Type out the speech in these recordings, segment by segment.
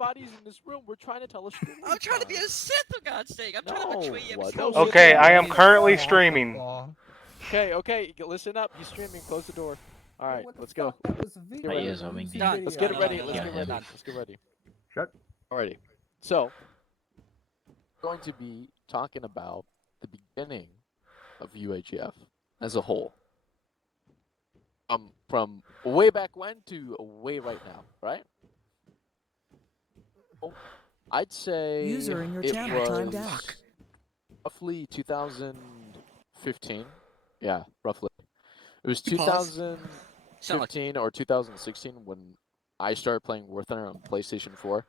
bodies in this room. We're trying to tell a story. I'm trying to be a Sith, for God's sake. I'm trying to No, betray what? every No, single sit Okay, down. I am He's- currently streaming. Okay, listen up. He's streaming. Close the door. All right, let's go. That was a Get video. ready. Yes, I mean, Done. Let's get it Done, ready. done, Let's done, get ready. done. Let's get ready. Shut. Alrighty. So, we're going to be talking about the beginning of U.A.G.F. as a whole. From way back when to way right now, right? Well, I'd say User in your it channel timed was out. roughly 2015. Yeah, roughly. It was Pause. 2015 or 2016 when I started playing War Thunder on PlayStation 4.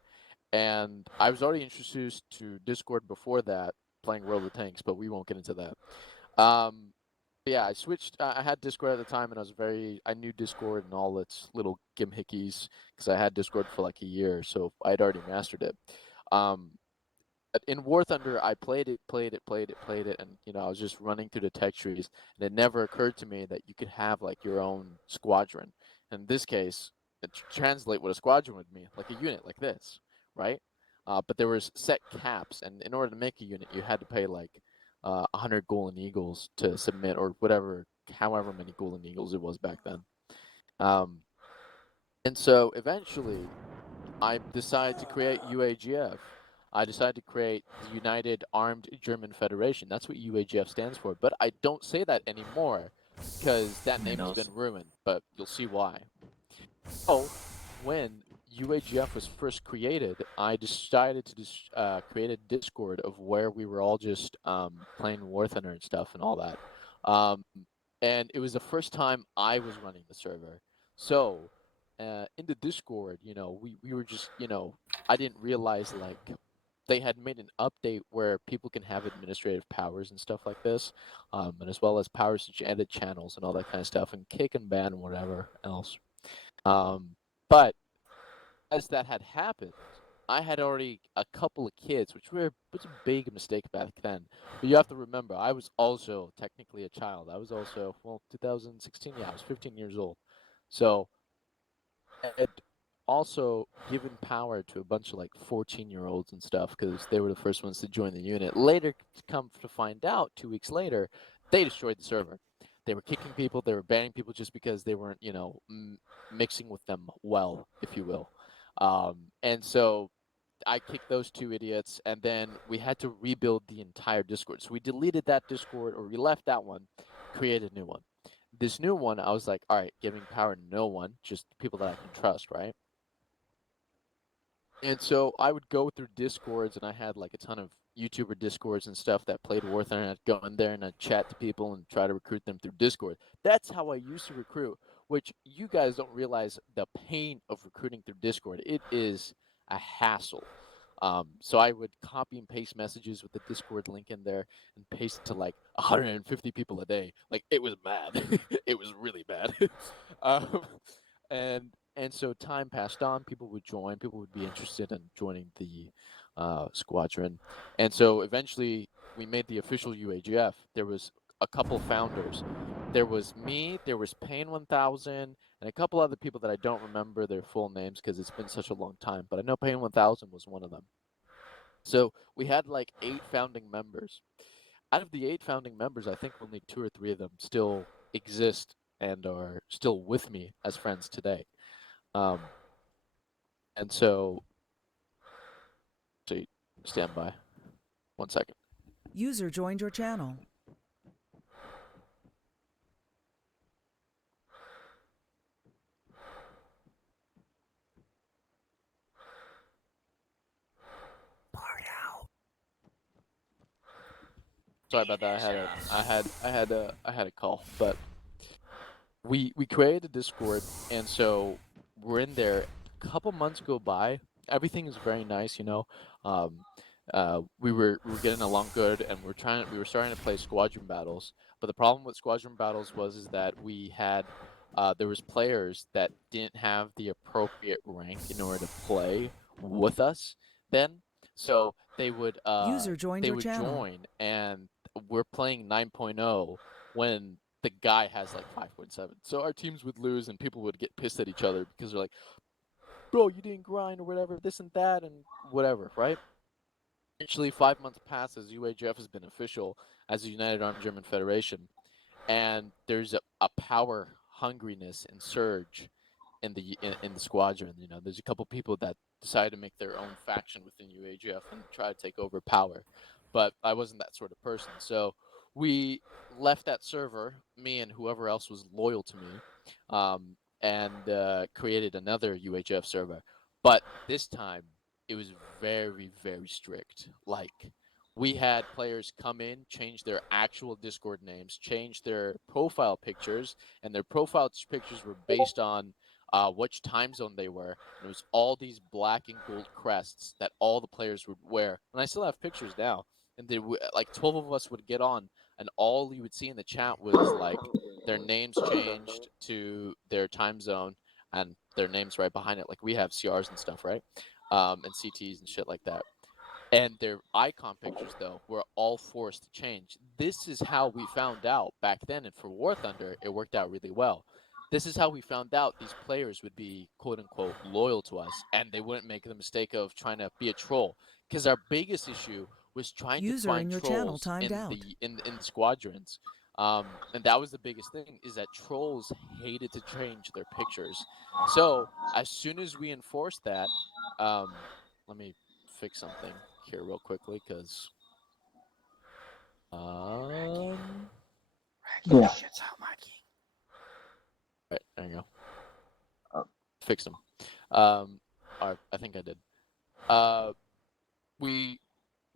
And I was already introduced to Discord before that, playing World of Tanks, but we won't get into that. Yeah, I switched. I had Discord at the time, and I knew Discord and all its little gimhickeys because I had Discord for like a year, so I'd already mastered it. But in War Thunder, I played it, and I was just running through the tech trees, and it never occurred to me that you could have like your own squadron. In this case, translate what a squadron would mean, like a unit like this, right? But there was set caps, and in order to make a unit, you had to pay like 100 golden eagles to submit, or however many golden eagles it was back then. And so eventually, I decided to create U.A.G.F. I decided to create the United Armed German Federation. That's what U.A.G.F. stands for. But I don't say that anymore because that name has been ruined. But you'll see why. So, when U.A.G.F. was first created, I decided to create a Discord of where we were all just playing War Thunder and stuff and all that. And it was the first time I was running the server. So, in the Discord, we were just, I didn't realize like they had made an update where people can have administrative powers and stuff like this, and as well as powers to edit channels and all that kind of stuff, and kick and ban and whatever else. But as that had happened, I had already a couple of kids, which was a big mistake back then. But you have to remember, I was also technically a child. I was also, 2016, yeah, I was 15 years old. So, it also given power to a bunch of like 14-year-olds and stuff because they were the first ones to join the unit. Later, come to find out, 2 weeks later, they destroyed the server. They were kicking people, they were banning people just because they weren't, mixing with them well, if you will. And so I kicked those two idiots, and then we had to rebuild the entire Discord. So we deleted that Discord, or we left that one, created a new one. This new one, I was like, all right, giving power to no one, just people that I can trust, right? And so I would go through Discords, and I had like a ton of YouTuber Discords and stuff that played War Thunder, and I'd go in there and I'd chat to people and try to recruit them through Discord. That's how I used to recruit, which you guys don't realize the pain of recruiting through Discord. It is a hassle. So I would copy and paste messages with the Discord link in there and paste it to like 150 people a day. Like, it was bad. It was really bad. And so time passed on. People would join. People would be interested in joining the squadron. And so eventually we made the official U.A.G.F. There was a couple founders. There was me, there was Pain 1000, and a couple other people that I don't remember their full names because it's been such a long time. But I know Pain 1000 was one of them. So we had like 8 founding members. Out of the 8 founding members, I think only 2 or 3 of them still exist and are still with me as friends today. And so stand by. 1 second. User joined your channel. Sorry about that. I had a call, but we created a Discord, and so we're in there. A couple months go by. Everything is very nice, we were getting along good, and we were starting to play squadron battles. But the problem with squadron battles is that we had there was players that didn't have the appropriate rank in order to play with us then. So they would User joined your channel. join, and we're playing 9.0 when the guy has like 5.7. So our teams would lose, and people would get pissed at each other because they're like, bro, you didn't grind or whatever, this and that and whatever, right? Eventually, 5 months passes. U.A.G.F has been official as the United Armed German Federation, and there's a power hungriness and surge in the squadron. You know, there's a couple people that decided to make their own faction within U.A.G.F and try to take over power, but I wasn't that sort of person. So we left that server, me and whoever else was loyal to me, and created another U.A.G.F server. But this time it was very, very strict. Like, we had players come in, change their actual Discord names, change their profile pictures, and their profile pictures were based on which time zone they were. And it was all these black and gold crests that all the players would wear. And I still have pictures now. And like 12 of us would get on, and all you would see in the chat was like their names changed to their time zone, and their names right behind it. Like, we have CRs and stuff, right? And CTs and shit like that. And their icon pictures, though, were all forced to change. This is how we found out back then, and for War Thunder, it worked out really well. This is how we found out these players would be quote unquote loyal to us, and they wouldn't make the mistake of trying to be a troll. Because our biggest issue was trying to User in find your channel trolls timed in out. the squadrons. And that was the biggest thing, is that trolls hated to change their pictures. So as soon as we enforced that, let me fix something here real quickly, because Raggy, Yeah. shit's out, Mikey. right, there you go. Oh. Fix them. I think I did.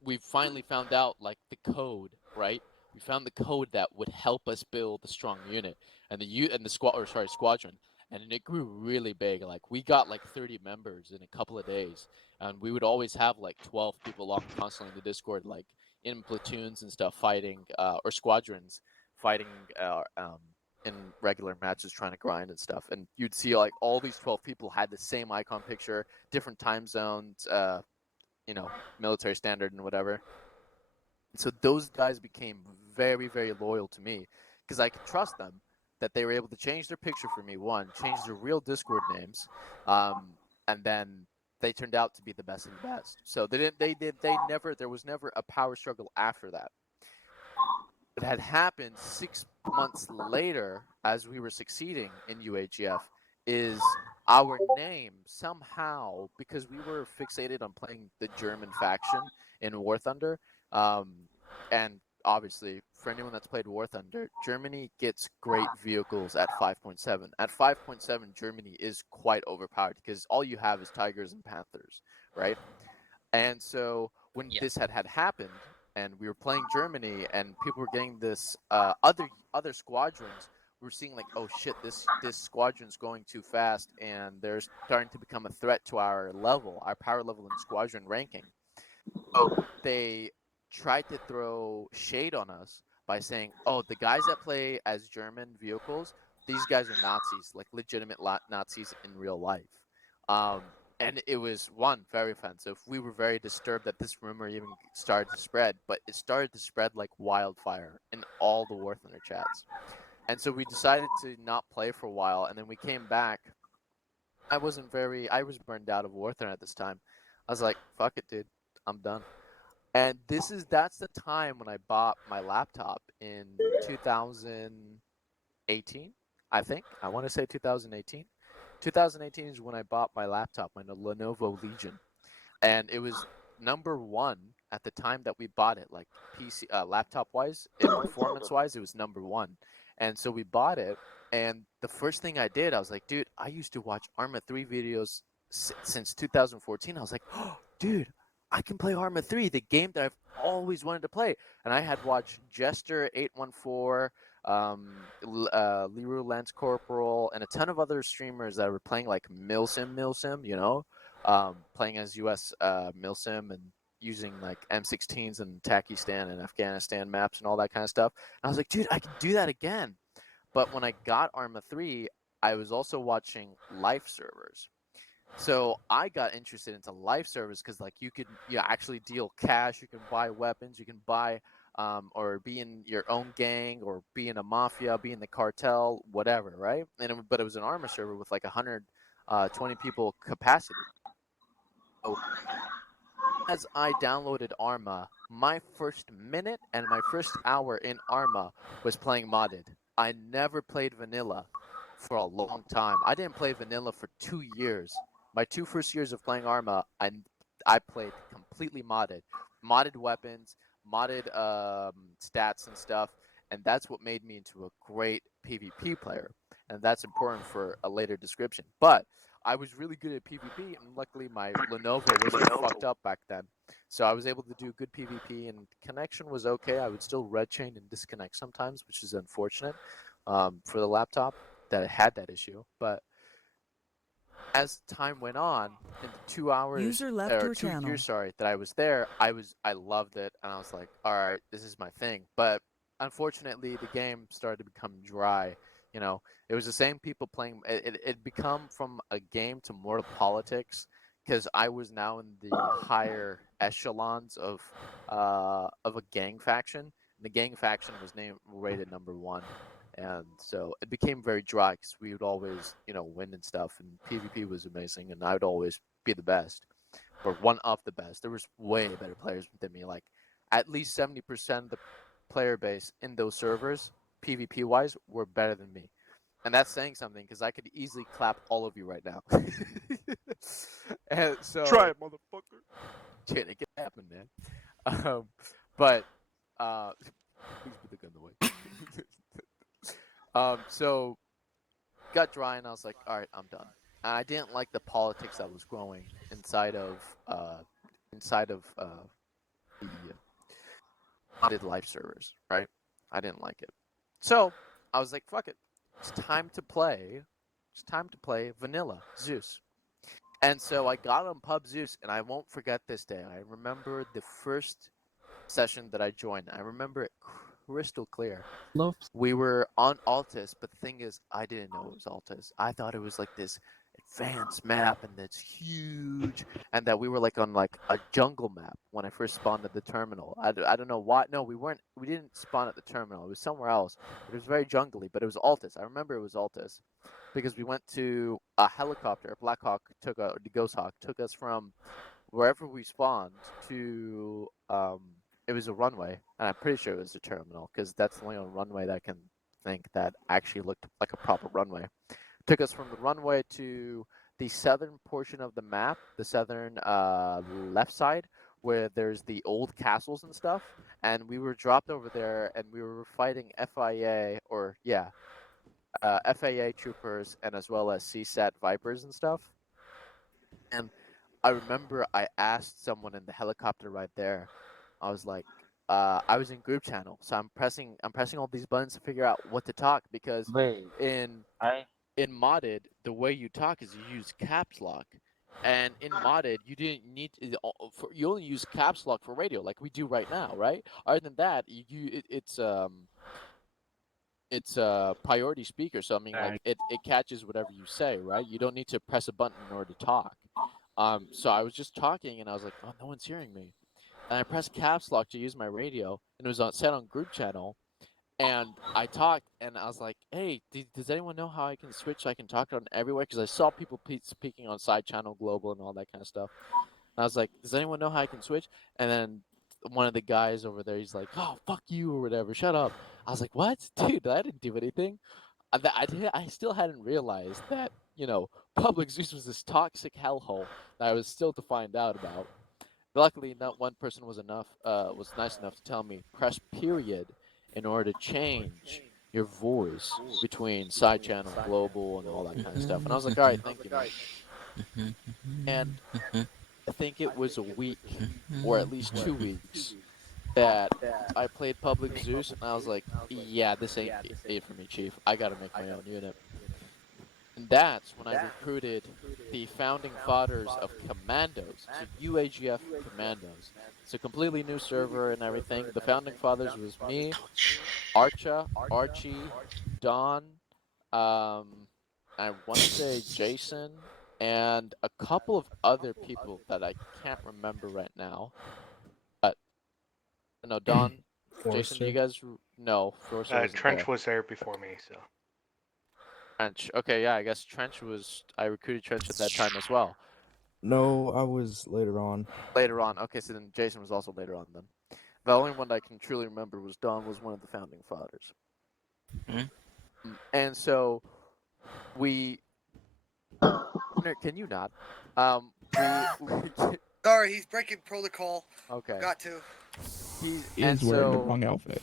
We finally found out, like, the code, right? We found the code that would help us build a strong unit, and the squadron, and it grew really big. Like, we got like 30 members in a couple of days, and we would always have like 12 people on constantly in the Discord, like in platoons and stuff, fighting or squadrons fighting in regular matches, trying to grind and stuff. And you'd see like all these 12 people had the same icon picture, different time zones, military standard and whatever. So those guys became very, very loyal to me, because I could trust them, that they were able to change their picture for me, one, change their real Discord names, and then they turned out to be the best of the best. So there was never a power struggle after that. It had happened 6 months later, as we were succeeding in U.A.G.F, is our name somehow, because we were fixated on playing the German faction in War Thunder, and obviously, for anyone that's played War Thunder, Germany gets great vehicles at 5.7. At 5.7, Germany is quite overpowered, because all you have is Tigers and Panthers, right? And so when this had happened, and we were playing Germany, and people were getting this other squadrons, we were seeing like, oh shit, this squadron's going too fast, and they're starting to become a threat to our power level and squadron ranking. So they tried to throw shade on us by saying, oh, the guys that play as German vehicles, these guys are Nazis, like legitimate Nazis in real life. And it was, one, very offensive. We were very disturbed that this rumor even started to spread, but it started to spread like wildfire in all the War Thunder chats. And so we decided to not play for a while, and then we came back. I was burned out of War Thunder at this time. I was like, fuck it, dude, I'm done. And that's the time when I bought my laptop in 2018, I think. I want to say 2018. 2018 is when I bought my laptop, my Lenovo Legion, and it was number one at the time that we bought it. Like, PC laptop wise, performance wise, it was number one. And so we bought it, and the first thing I did, I was like, dude, I used to watch Arma 3 videos since 2014. I was like, oh, dude, I can play Arma 3, the game that I've always wanted to play. And I had watched Jester 814, Leroy Lance Corporal, and a ton of other streamers that were playing like Milsim, playing as US Milsim, and using like M16s and Takistan and Afghanistan maps and all that kind of stuff. And I was like, dude, I can do that again. But when I got Arma 3, I was also watching life servers. So I got interested into life servers because, like, you actually deal cash, you can buy weapons, you can buy or be in your own gang, or be in a mafia, be in the cartel, whatever, right? But it was an Arma server with like 100 20 people capacity. So as I downloaded Arma, my first minute and my first hour in Arma was playing modded. I never played vanilla for a long time. I didn't play vanilla for 2 years. My two first years of playing Arma, I played completely modded, modded weapons, modded stats and stuff, and that's what made me into a great PvP player. And that's important for a later description. But I was really good at PvP, and luckily my Lenovo wasn't fucked up back then, so I was able to do good PvP, and connection was okay. I would still red chain and disconnect sometimes, which is unfortunate for the laptop that it had that issue. But as time went on, in the 2 hours User left or your 2 years, channel. sorry, that I was there, I loved it, and I was like, all right, this is my thing. But unfortunately, the game started to become dry. You know, it was the same people playing. It become from a game to more politics because I was now in the higher echelons of a gang faction. And the gang faction was named rated #1. And so it became very dry because we would always, win and stuff. And PvP was amazing, and I would always be the best, or one of the best. There was way better players than me. Like at least 70% of the player base in those servers, PvP wise, were better than me. And that's saying something because I could easily clap all of you right now. And so Try it, motherfucker. Dude, it can happen, man. But please put the gun away. So got dry, and I was like, all right, I'm done. And I didn't like the politics that was growing inside of the modded life servers, right? I didn't like it. So I was like, fuck it. It's time to play. It's time to play vanilla Zeus. And so I got on Pub Zeus, and I won't forget this day. I remember the first session that I joined. I remember it crystal clear. We were on Altus, but the thing is, I didn't know it was Altus. I thought it was like this advanced map, and it's huge, and that we were like on like a jungle map when I first spawned at the terminal. I don't know why. No, we weren't. We didn't spawn at the terminal. It was somewhere else. It was very jungly, but it was Altus. I remember it was Altus because we went to a helicopter. A Black Hawk the Ghost Hawk took us from wherever we spawned to it was a runway, and I'm pretty sure it was a terminal because that's the only runway that I can think that actually looked like a proper runway. Took us from the runway to the southern portion of the map, the southern left side, where there's the old castles and stuff. And we were dropped over there, and we were fighting FAA troopers, and as well as CSAT Vipers and stuff. And I remember I asked someone in the helicopter right there. I was like, I was in group channel, so I'm pressing all these buttons to figure out what to talk because Wait, in I in modded the way you talk is you use caps lock, and in modded you didn't need you only use caps lock for radio like we do right now, right? Other than that, it's a priority speaker, so I mean like it catches whatever you say, right? You don't need to press a button in order to talk. So I was just talking, and I was like, oh, no one's hearing me. And I pressed caps lock to use my radio, and it was set on group channel. And I talked, and I was like, hey, does anyone know how I can switch so I can talk on everywhere? Because I saw people speaking on side channel, global, and all that kind of stuff. And I was like, does anyone know how I can switch? And then one of the guys over there, he's like, oh, fuck you or whatever, shut up. I was like, what? Dude, I didn't do anything. I still hadn't realized that, Public Zeus was this toxic hellhole that I was still to find out about. Luckily, not one person was nice enough to tell me press period in order to change your voice between side channel, global, and all that kind of stuff. And I was like, all right, thank you, man. And I think it was a week, or at least 2 weeks, that I played Public Zeus, and I was like, yeah, this ain't it for me, Chief. I gotta make my own unit. And that's when I recruited the founding fathers of Commandos, so U.A.G.F. Commandos. It's a completely new server and everything. The founding fathers was me, Archie, Don, I want to say Jason, and a couple of other people that I can't remember right now. But no, Don, Jason, do you guys know Forster wasn't Trench there? was there before me, so. Trench. Okay, yeah, I guess Trench was. I recruited Trench at that time as well. No, I was later on. Later on. Okay, so then Jason was also later on then. The only one I can truly remember was Don was one of the founding fathers. And so we. Can you not? We. Sorry, he's breaking protocol. Okay. Got to. He is wearing the wrong outfit.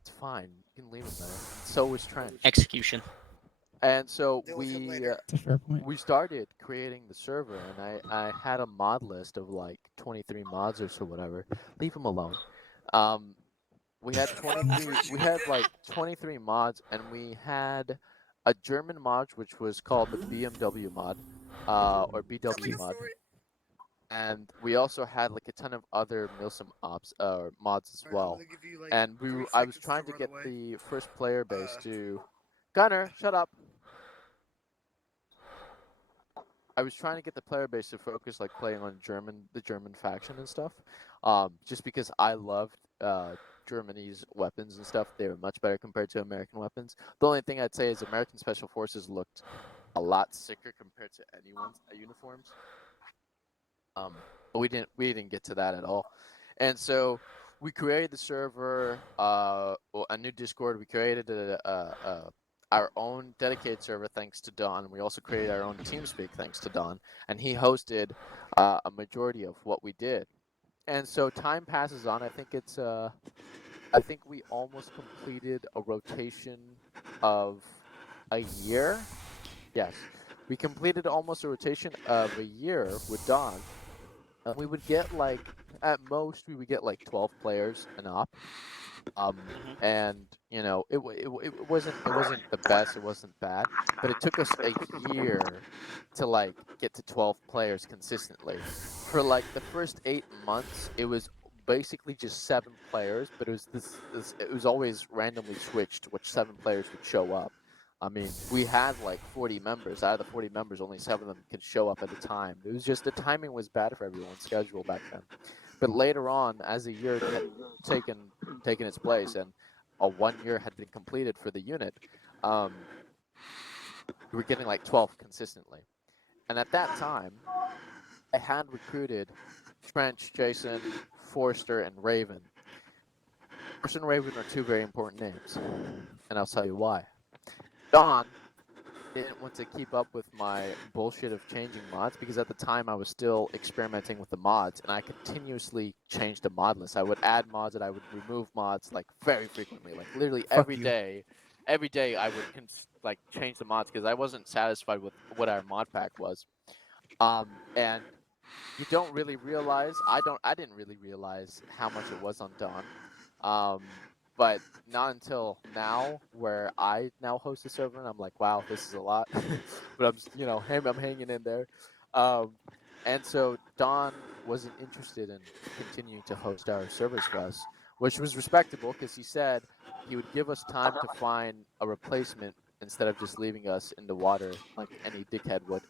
It's fine. You can leave him there. So was Trench. Execution. And so Deal with him later. That's a fair point. we started creating the server, and I had a mod list of like 23 mods or so whatever. Leave him alone. We had 23. We had like 23 mods, and we had a German mod which was called the BMW mod, or BW mod, and we also had like a ton of other Milsim ops mods as well. And I was trying to get the first player base to. Gunner, shut up. I was trying to get the player base to focus like playing on the German faction and stuff, just because I loved Germany's weapons and stuff. They were much better compared to American weapons. The only thing I'd say is American Special Forces looked a lot sicker compared to anyone's uniforms. But we didn't get to that at all, and so we created the server, a new Discord. We created our own dedicated server thanks to Don. We also created our own TeamSpeak thanks to Don, and he hosted a majority of what we did. And so time passes on. I think we almost completed a rotation of a year. Yes, we completed almost a rotation of a year with Don. We would get like at most we would get like 12 players and up. And you know it wasn't the best, it wasn't bad, but it took us a year to like get to 12 players consistently. For like the first 8 months it was basically just 7 players, but it was it was always randomly switched which 7 players would show up. I mean, we had like 40 members. Out of the 40 members, only 7 of them could show up at a time. It was just the timing was bad for everyone's schedule back then. But later on, as the year had taken its place and a 1 year had been completed for the unit, we were getting like 12 consistently. And at that time, I had recruited Trench, Jason, Forster, and Raven. Forster and Raven are 2 very important names, and I'll tell you why. Don didn't want to keep up with my bullshit of changing mods because at the time I was still experimenting with the mods, and I continuously changed the mod list. I would add mods and I would remove mods like very frequently, like literally every day. Every day I would like change the mods because I wasn't satisfied with what our mod pack was. And you don't really realize, I didn't really realize how much it was on Dawn. But not until now, where I now host a server, and I'm like, wow, this is a lot. But I'm hanging in there. And so Don wasn't interested in continuing to host our servers for us, which was respectable because he said he would give us time to find a replacement instead of just leaving us in the water like any dickhead would.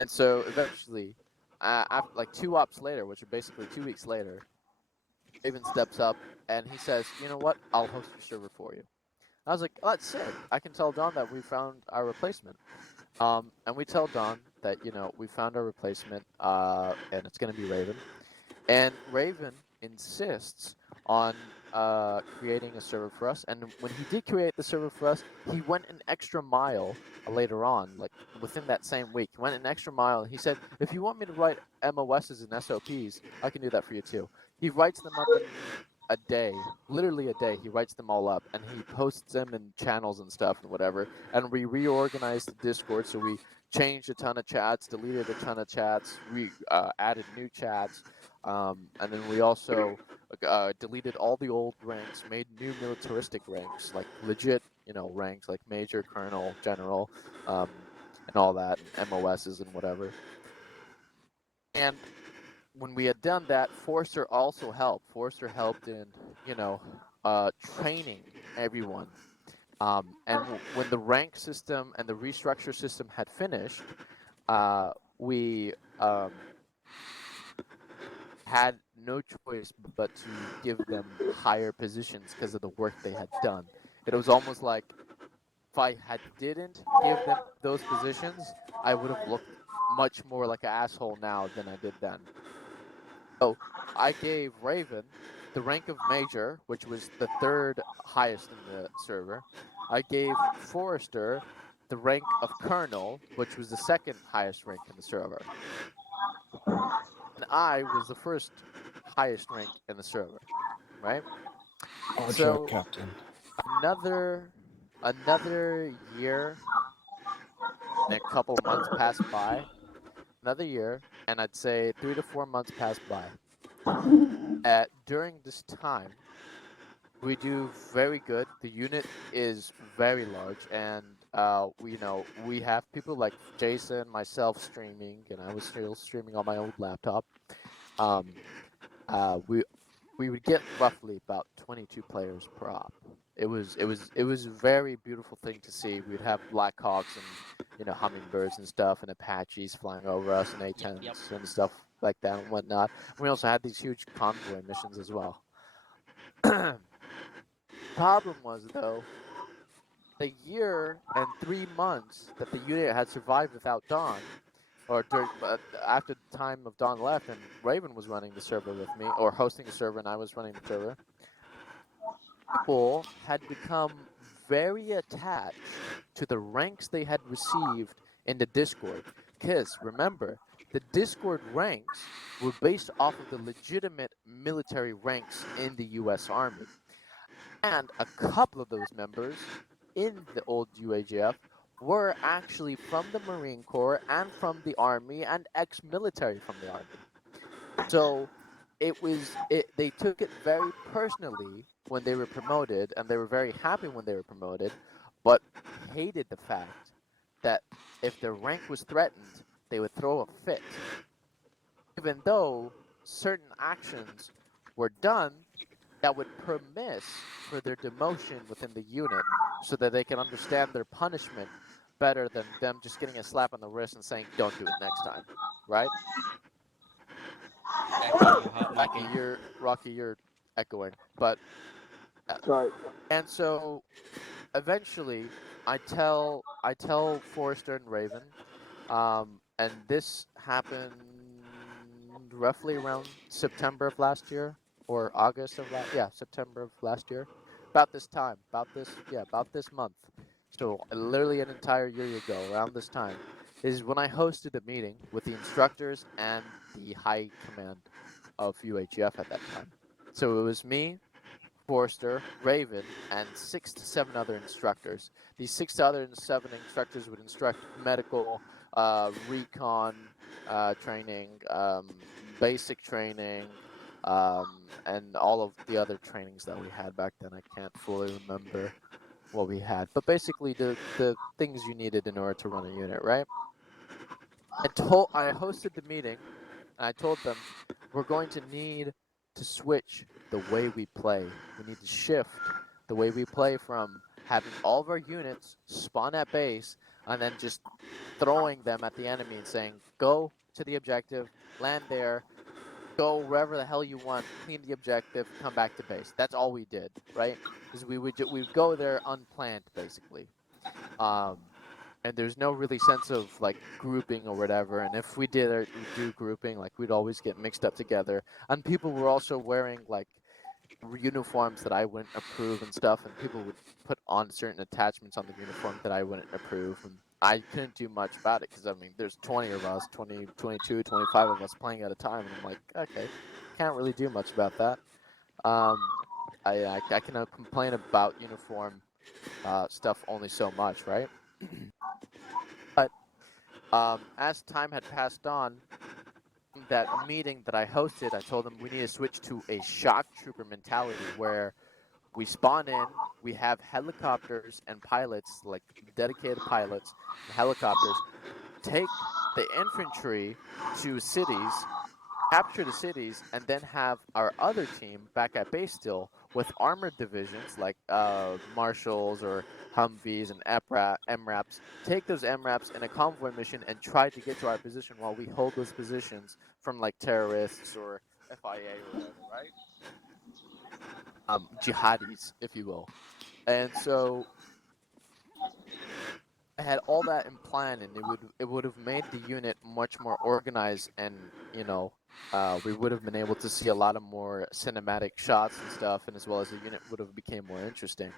And so eventually, after like 2 ops later, which are basically 2 weeks later, Raven steps up and he says, "You know what? I'll host your server for you." I was like, "Oh, that's sick. I can tell Don that we found our replacement." And we tell Don that we found our replacement, and it's gonna be Raven. And Raven insists on creating a server for us. And when he did create the server for us, he went an extra mile later on, like within that same week. He went an extra mile. He said, "If you want me to write MOSs and SOPs, I can do that for you too." He writes them up in a day, literally a day. He writes them all up and he posts them in channels and stuff and whatever. And we reorganized the Discord, so we changed a ton of chats, deleted a ton of chats, we added new chats, and then we also deleted all the old ranks, made new militaristic ranks, like legit, ranks like major, colonel, general, and all that, and MOSs and whatever. And when we had done that, Forster also helped. Forster helped in, training everyone. And when the rank system and the restructure system had finished, we had no choice but to give them higher positions because of the work they had done. It was almost like if I didn't give them those positions, I would have looked much more like an asshole now than I did then. So I gave Raven the rank of Major, which was the third highest in the server. I gave Forrester the rank of Colonel, which was the second highest rank in the server. And I was the first highest rank in the server, right? Archer So captain. another year and a couple months passed by. Another year, and I'd say 3 to 4 months passed by. During this time, we do very good. The unit is very large, and we have people like Jason, myself streaming, and I was still streaming on my old laptop. Um, we would get roughly about 22 players per op. It was a very beautiful thing to see. We'd have Blackhawks and hummingbirds and stuff, and Apaches flying over us, and A-10s and stuff like that and whatnot. We also had these huge convoy missions as well. Problem was, though, the year and 3 months that the unit had survived without Dawn, or after the time of Dawn left and Raven was running the server with me, or hosting the server and I was running the server, people had become very attached to the ranks they had received in the Discord. Because remember, the Discord ranks were based off of the legitimate military ranks in the US Army. And a couple of those members in the old U.A.G.F. were actually from the Marine Corps and from the Army and ex-military from the Army. So they took it very personally when they were promoted, and they were very happy when they were promoted, but hated the fact that if their rank was threatened, they would throw a fit. Even though certain actions were done that would permit for their demotion within the unit so that they can understand their punishment better than them just getting a slap on the wrist and saying, don't do it next time, right? Echoing a hot mic. Rocky, you're echoing. But, Sorry. and so eventually I tell Forrester and Raven, and this happened roughly around September of last year or August of September of last year, about this time, about this month. So literally an entire year ago, around this time, is when I hosted a meeting with the instructors and the high command of U.A.G.F. at that time. So it was me, Forrester, Raven, and 6 to 7 other instructors. These 6 to 7 instructors would instruct medical, recon training, basic training, and all of the other trainings that we had back then. I can't fully remember what we had, but basically the things you needed in order to run a unit, right? I hosted the meeting, and I told them we're going to need to switch the way we play. We need to shift the way we play from having all of our units spawn at base and then just throwing them at the enemy and saying, go to the objective, land there, go wherever the hell you want, clean the objective, come back to base. That's all we did, right? Is we'd go there unplanned, basically. And there's no really sense of like grouping or whatever. And if we do grouping, like we'd always get mixed up together. And people were also wearing like uniforms that I wouldn't approve and stuff. And people would put on certain attachments on the uniform that I wouldn't approve. And I couldn't do much about it because I mean, there's 20 of us, 20, 22, 25 of us playing at a time. And I'm like, okay, can't really do much about that. I can complain about uniform stuff only so much, right? But as time had passed on, that meeting that I hosted, I told them we need to switch to a shock trooper mentality where we spawn in, we have helicopters and pilots, like dedicated pilots and helicopters, take the infantry to cities, capture the cities, and then have our other team back at base still with armored divisions like marshals or Humvees and MRAPs, take those MRAPs in a convoy mission and try to get to our position while we hold those positions from like terrorists or FIA or whatever, right? Jihadis, if you will. And so I had all that in plan, and it would have made the unit much more organized, and we would have been able to see a lot of more cinematic shots and stuff, and as well as the unit would have became more interesting.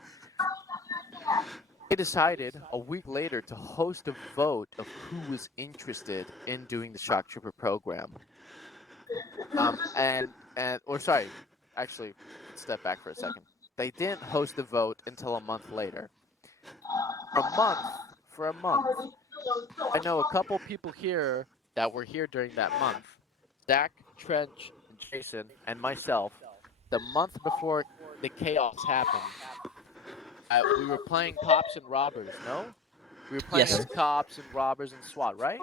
They decided a week later to host a vote of who was interested in doing the shock trooper program. Or sorry, actually, let's step back for a second. They didn't host the vote until a month later. For a month, I know a couple people here that were here during that month. Zach, Trench, and Jason, and myself. The month before the chaos happened, we were playing cops and robbers. No, we were playing Yes. as cops and robbers and SWAT, right?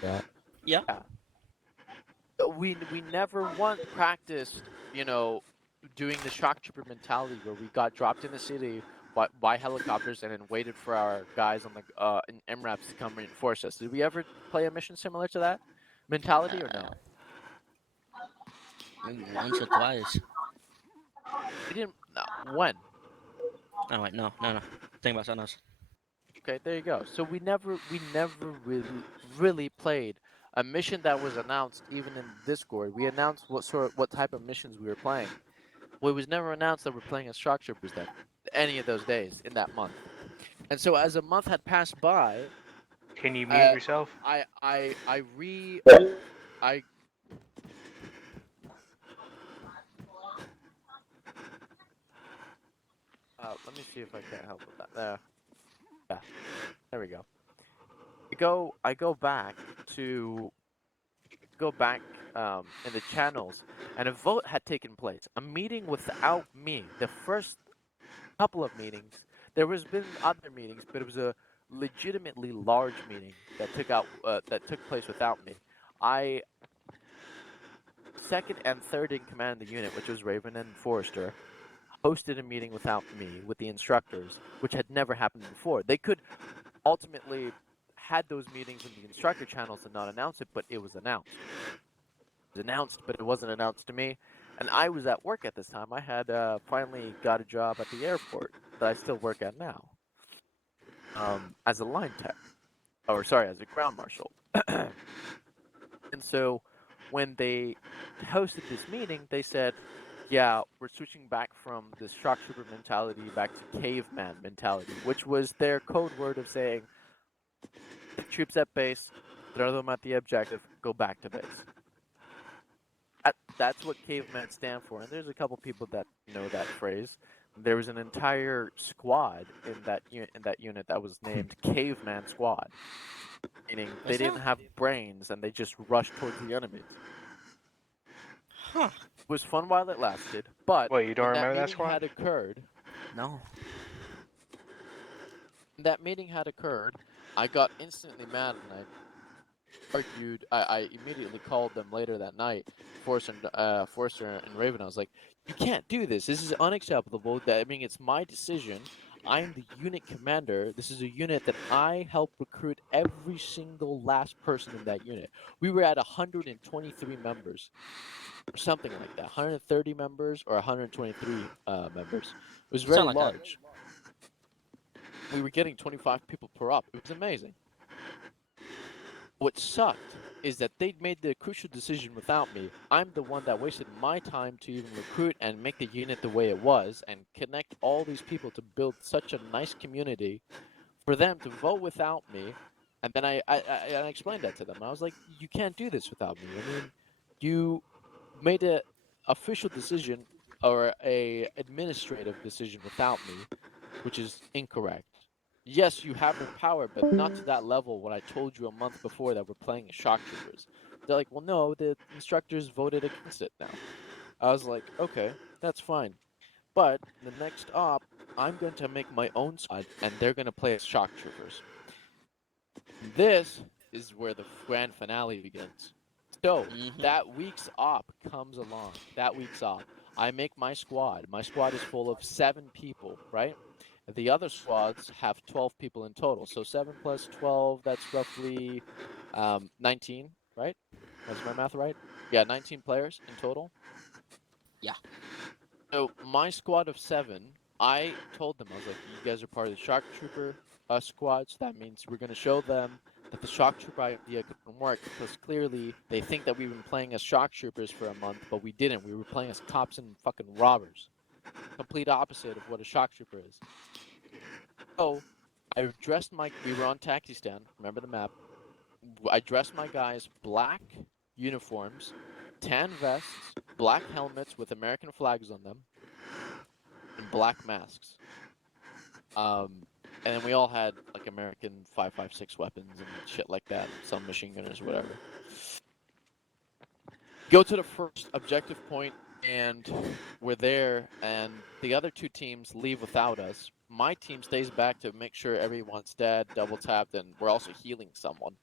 Yeah. Yeah. Yeah. We never once practiced, doing the shock trooper mentality where we got dropped in the city by helicopters and then waited for our guys on the in MRAPs to come reinforce us. Did we ever play a mission similar to that mentality or no? Maybe once or twice. We didn't. No, when? Oh wait, no. Think about something else. Okay, there you go. So we never really played a mission that was announced even in Discord. We announced what type of missions we were playing. Well, it was never announced that we're playing as shock troopers then, any of those days in that month. And so as a month had passed by, Can you mute yourself? I let me see if I can't help with that. There, yeah, there we go. I go back in the channels, and a vote had taken place. A meeting without me. The first couple of meetings. There was been other meetings, but it was a legitimately large meeting that took place without me. I second and third in command of the unit, which was Raven and Forrester, hosted a meeting without me with the instructors, which had never happened before. They could ultimately had those meetings in the instructor channels and not announce it, but it was announced. It was announced, but it wasn't announced to me. And I was at work at this time. I had finally got a job at the airport that I still work at now, as a line tech, or sorry, as a ground marshal. And so when they hosted this meeting, they said, yeah, we're switching back from this shock trooper mentality back to caveman mentality, which was their code word of saying, troops at base, throw them at the objective, go back to base. That's what cavemen stand for, and there's a couple people that know that phrase. There was an entire squad in that unit that was named Caveman Squad, meaning they didn't have brains and they just rushed towards the enemies. Huh. It was fun while it lasted, but Wait, you don't when that remember that meeting squad? had occurred, No. I got instantly mad and I argued. I immediately called them later that night, Forrester and Raven. I was like, "You can't do this. This is unacceptable. It's my decision. I'm the unit commander. This is a unit that I help recruit every single last person in that unit. We were at 123 members, or something like that. 130 members or 123 members. It was very Sound like that. large. We were getting 25 people per op. It was amazing. What sucked is that they made the crucial decision without me. I'm the one that wasted my time to even recruit and make the unit the way it was and connect all these people to build such a nice community for them to vote without me. And then I explained that to them. I was like, you can't do this without me. You made a official decision or a administrative decision without me, which is incorrect. Yes, you have the power, but not to that level when I told you a month before that we're playing as shock troopers. They're like, well, no, the instructors voted against it now. I was like, okay, that's fine. But the next op, I'm going to make my own squad, and they're going to play as shock troopers. This is where the grand finale begins. So, that week's op comes along. That week's op. I make my squad. My squad is full of 7 people, right? The other squads have 12 people in total. So 7 plus 12, that's roughly 19, right? Was my math right? Yeah, 19 players in total. Yeah. So my squad of 7, I told them, I was like, you guys are part of the shock trooper squads. That means we're going to show them that the shock trooper idea couldn't work because clearly they think that we've been playing as shock troopers for a month, but we didn't. We were playing as cops and fucking robbers. Complete opposite of what a shock trooper is. So I dressed we were on taxi stand, remember the map. I dressed my guys black uniforms, tan vests, black helmets with American flags on them, and black masks. And then we all had like American 5.56 weapons and shit like that, some machine gunners, whatever. Go to the first objective point, and we're there, and the other two teams leave without us. My team stays back to make sure everyone's dead, double tapped, and we're also healing someone.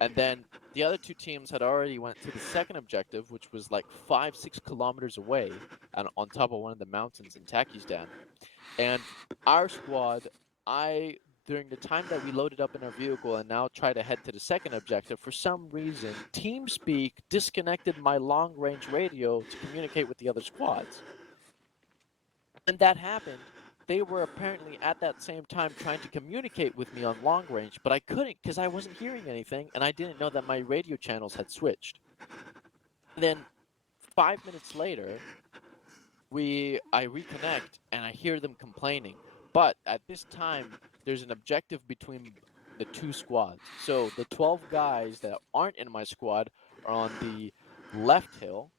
And then the other two teams had already went to the second objective, which was like 5-6 kilometers away, and on top of one of the mountains in Takistan. And our squad, during the time that we loaded up in our vehicle and now try to head to the second objective, for some reason, TeamSpeak disconnected my long-range radio to communicate with the other squads. When that happened, they were apparently at that same time trying to communicate with me on long range, but I couldn't because I wasn't hearing anything, and I didn't know that my radio channels had switched. And then 5 minutes later, I reconnect and I hear them complaining. But at this time, there's an objective between the two squads. So the 12 guys that aren't in my squad are on the left hill,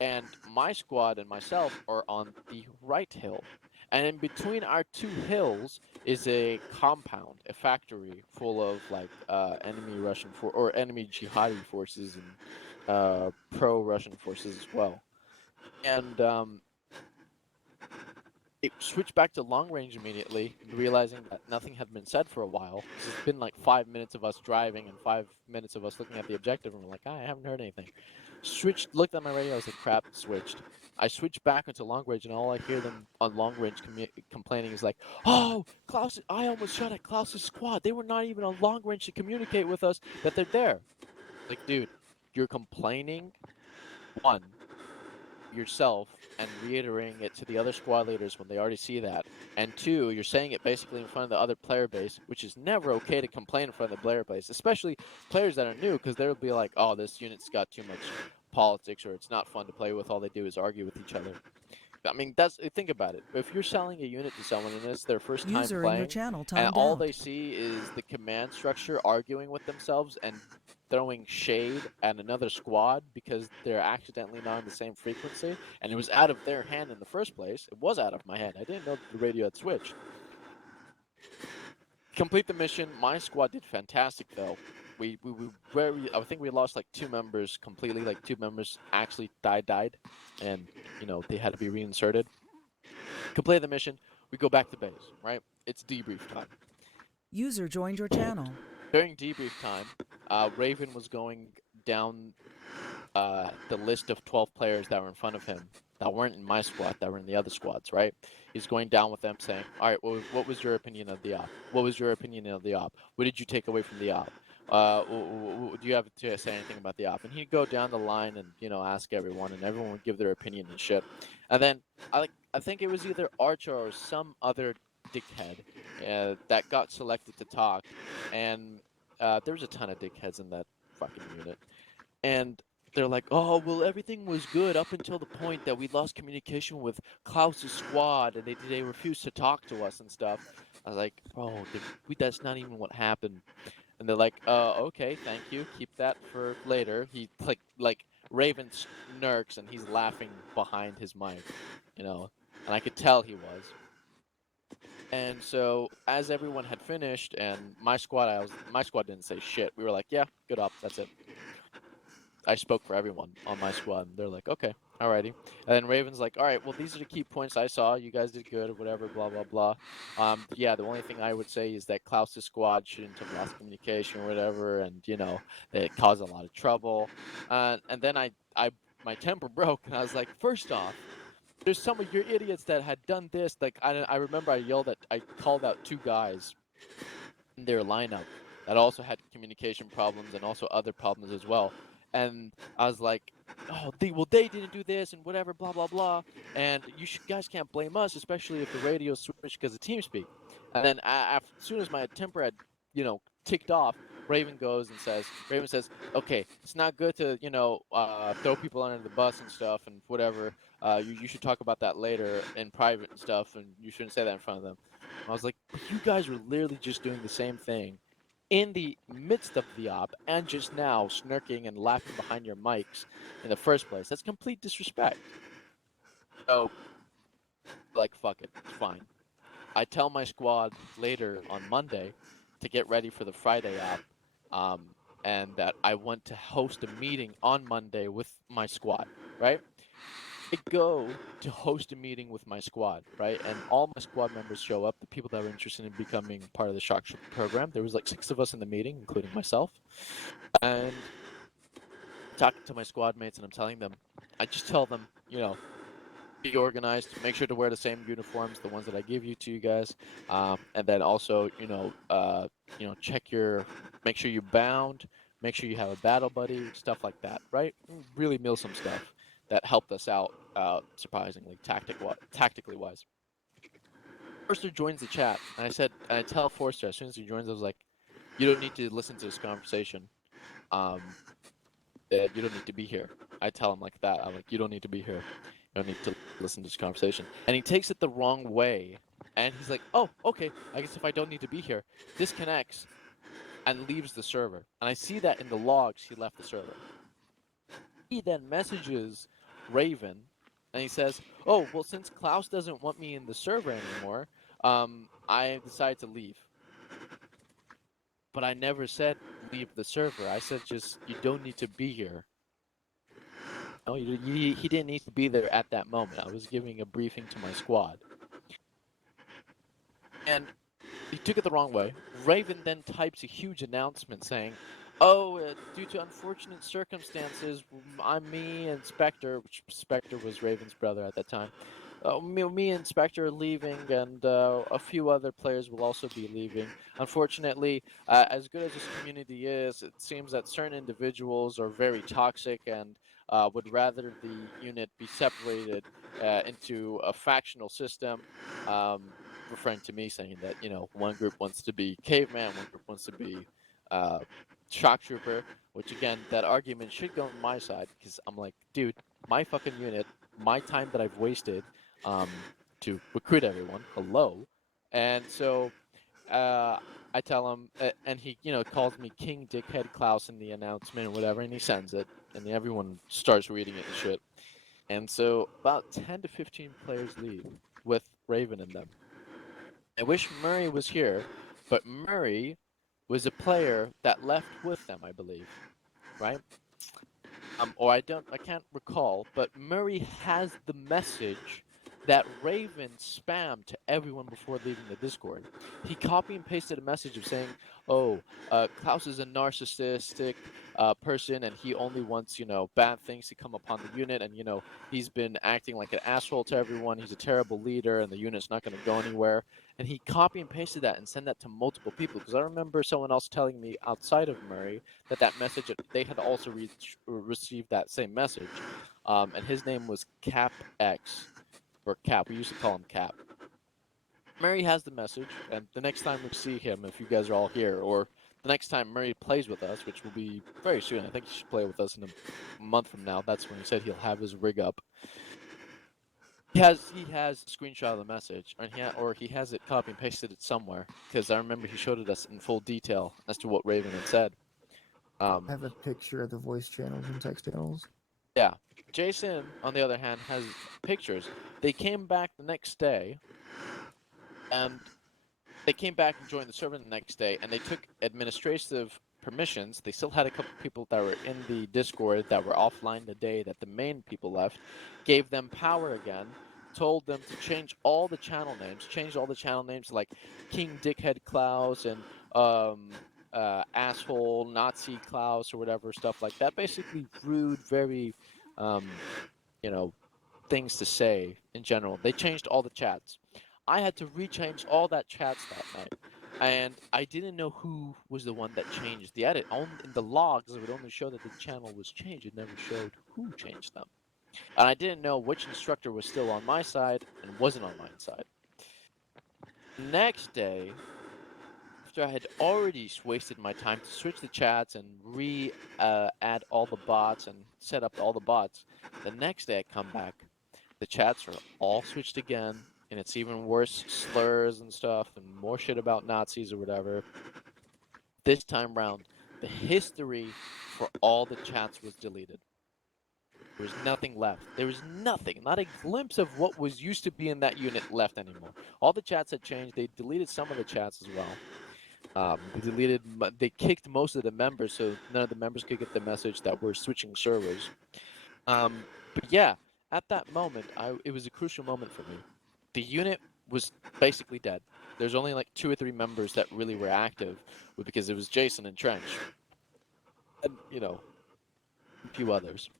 and my squad and myself are on the right hill. And in between our two hills is a compound, a factory full of like enemy Russian or enemy jihadi forces and pro-Russian forces as well. And it switched back to long range immediately, realizing that nothing had been said for a while. It's been like 5 minutes of us driving and 5 minutes of us looking at the objective, and we're like, I haven't heard anything. Looked at my radio, I was like, crap, switched. I switched back into long range, and all I hear them on long range complaining is like, oh, Klaus, I almost shot at Klaus's squad. They were not even on long range to communicate with us that they're there. Like, dude, you're complaining, one, yourself and reiterating it to the other squad leaders when they already see that. And two, you're saying it basically in front of the other player base, which is never okay to complain in front of the player base, especially players that are new, because they'll be like, oh, this unit's got too much politics, or it's not fun to play with. All they do is argue with each other. I mean, think about it. If you're selling a unit to someone and it's their first time User in playing, your channel and timed all out. they see is the command structure arguing with themselves and throwing shade at another squad because they're accidentally not on the same frequency, and it was out of their hand in the first place. It was out of my hand. I didn't know the radio had switched. Complete the mission. My squad did fantastic, though. I think we lost like 2 members completely. Like 2 members actually died, and they had to be reinserted. Complete the mission. We go back to base. Right? It's debrief time. User joined your channel. During debrief time, Raven was going down the list of 12 players that were in front of him that weren't in my squad, that were in the other squads, right? He's going down with them saying, all right, what was your opinion of the op? What was your opinion of the op? What did you take away from the op? Do you have to say anything about the op? And he'd go down the line and, ask everyone, and everyone would give their opinion and shit. And then I think it was either Archer or some other dickhead that got selected to talk. And there was a ton of dickheads in that fucking unit. And they're like, oh, well, everything was good up until the point that we lost communication with Klaus's squad, and they refused to talk to us and stuff. I was like, bro, that's not even what happened. And they're like, okay, thank you. Keep that for later. He, like Raven smirks, and he's laughing behind his mic, and I could tell he was. And so, as everyone had finished, and my squad didn't say shit. We were like, yeah, good up, that's it. I spoke for everyone on my squad, and they're like, okay, alrighty. And then Raven's like, all right, well, these are the key points I saw. You guys did good, or whatever, blah, blah, blah. Yeah, the only thing I would say is that Klaus's squad shouldn't have lost communication or whatever, and, it caused a lot of trouble. And then my temper broke, and I was like, first off, there's some of your idiots that had done this. Like, I remember I called out 2 guys in their lineup that also had communication problems and also other problems as well. And I was like, oh, they didn't do this and whatever, blah, blah, blah. And you guys can't blame us, especially if the radio switched because of TeamSpeak. And then as soon as my temper had, ticked off, Raven says, okay, it's not good to, throw people under the bus and stuff and whatever. You should talk about that later in private and stuff, and you shouldn't say that in front of them. I was like, but you guys were literally just doing the same thing in the midst of the op and just now snarking and laughing behind your mics in the first place. That's complete disrespect. So, like, fuck it. It's fine. I tell my squad later on Monday to get ready for the Friday op, and that I want to host a meeting on Monday with my squad, right? I go to host a meeting with my squad, right? And all my squad members show up, the people that were interested in becoming part of the Shock Trooper program. There was like 6 of us in the meeting, including myself. And talking to my squad mates, and I'm telling them, I just tell them, be organized, make sure to wear the same uniforms, the ones that I give you guys, and then also, make sure you bound, make sure you have a battle buddy, stuff like that, right? Really mealsome stuff that helped us out, surprisingly, tactically wise. Forster joins the chat, and I tell Forster as soon as he joins, I was like, you don't need to listen to this conversation. You don't need to be here. I tell him like that. I'm like, you don't need to be here. You don't need to listen to this conversation. And he takes it the wrong way. And he's like, oh, okay. I guess if I don't need to be here, disconnects and leaves the server. And I see that in the logs he left the server. He then messages Raven and he says, oh, well, since Klaus doesn't want me in the server anymore, I decided to leave. But I never said leave the server. I said just, you don't need to be here. No, he didn't need to be there at that moment. I was giving a briefing to my squad. And he took it the wrong way. Raven then types a huge announcement saying, oh, due to unfortunate circumstances, me and Spectre, which Spectre was Raven's brother at that time, me and Spectre are leaving, and a few other players will also be leaving. Unfortunately, as good as this community is, it seems that certain individuals are very toxic and would rather the unit be separated into a factional system. Referring to me, saying that one group wants to be caveman, one group wants to be shock trooper. Which again, that argument should go on my side because I'm like, dude, my fucking unit, my time that I've wasted to recruit everyone. Hello, and so I tell him, and he calls me King Dickhead Klaus in the announcement or whatever, and he sends it, and everyone starts reading it and shit. And so about 10 to 15 players leave with Raven in them. I wish Murray was here, but Murray was a player that left with them, I believe, right? Or I can't recall, but Murray has the message that Raven spammed to everyone before leaving the Discord. He copy and pasted a message of saying, oh, Klaus is a narcissistic person and he only wants, bad things to come upon the unit, and, he's been acting like an asshole to everyone. He's a terrible leader and the unit's not going to go anywhere. And he copy and pasted that and sent that to multiple people, because I remember someone else telling me outside of Murray that message, they had also received that same message, and his name was Cap X, or Cap. We used to call him Cap. Murray has the message, and the next time we see him, if you guys are all here, or the next time Murray plays with us, which will be very soon, I think he should play with us in a month from now. That's when he said he'll have his rig up. He has a screenshot of the message, or he has it copy and pasted it somewhere, because I remember he showed it us in full detail as to what Raven had said. I have a picture of the voice channels and text channels. Yeah. Jason, on the other hand, has pictures. They came back the next day, and they came back and joined the server the next day, and they took administrative permissions. They still had a couple people that were in the Discord that were offline the day that the main people left, gave them power again, told them to change all the channel names, like King Dickhead Klaus and asshole Nazi Klaus or whatever, stuff like that. Basically rude, very things to say in general. They changed all the chats. I had to rechange all that chats that night, and I didn't know who was the one that changed the edit. In the logs, it would only show that the channel was changed. It never showed who changed them, and I didn't know which instructor was still on my side and wasn't on my side. Next day, after I had already wasted my time to switch the chats and add all the bots and set up all the bots, the next day I come back, the chats are all switched again, and it's even worse slurs and stuff and more shit about Nazis or whatever. This time round, the history for all the chats was deleted. There was nothing left. There was nothing, not a glimpse of what was used to be in that unit left anymore. All the chats had changed. They deleted some of the chats as well. They kicked most of the members, so none of the members could get the message that we're switching servers. But yeah, at that moment, it was a crucial moment for me. The unit was basically dead. There's only like 2 or 3 members that really were active, because it was Jason and Trench, and a few others.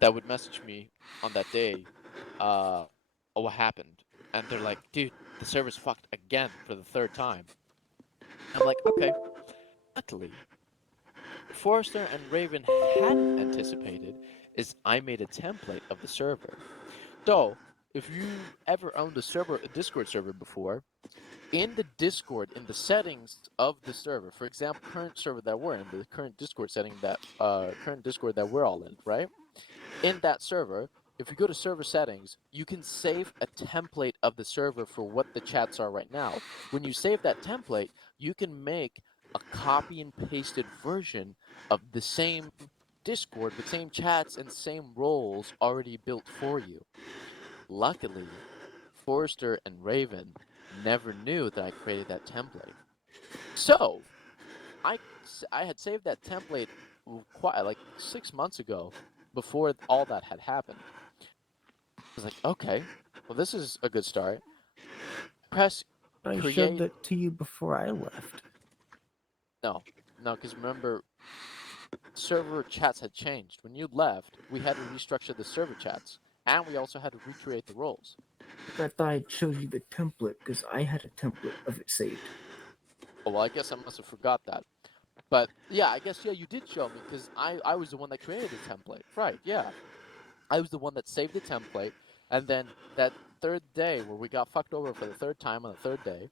That would message me on that day, oh, what happened? And they're like, dude, the server's fucked again for the 3rd time. I'm like, okay. Luckily, Forrester and Raven hadn't anticipated is I made a template of the server. So, if you ever owned a Discord server before, in the Discord, in the settings of the server, for example, current server that we're in, the current Discord current Discord that we're all in, right? In that server, if you go to server settings, you can save a template of the server for what the chats are right now. When you save that template, you can make a copy and pasted version of the same Discord with same chats and same roles already built for you. Luckily, Forrester and Raven never knew that I created that template. So, I had saved that template quite like 6 months ago, before all that had happened. I was like, okay, well, this is a good start. Press I showed create. that to you before I left. No, because remember, server chats had changed. When you left, we had to restructure the server chats, and we also had to recreate the roles. I thought I'd show you the template because I had a template of it saved. Oh, well, I guess I must have forgot that. But yeah, I guess, yeah, you did show me, because I was the one that created the template. Right, yeah. I was the one that saved the template, and then that 3rd day where we got fucked over for the 3rd time on the 3rd day,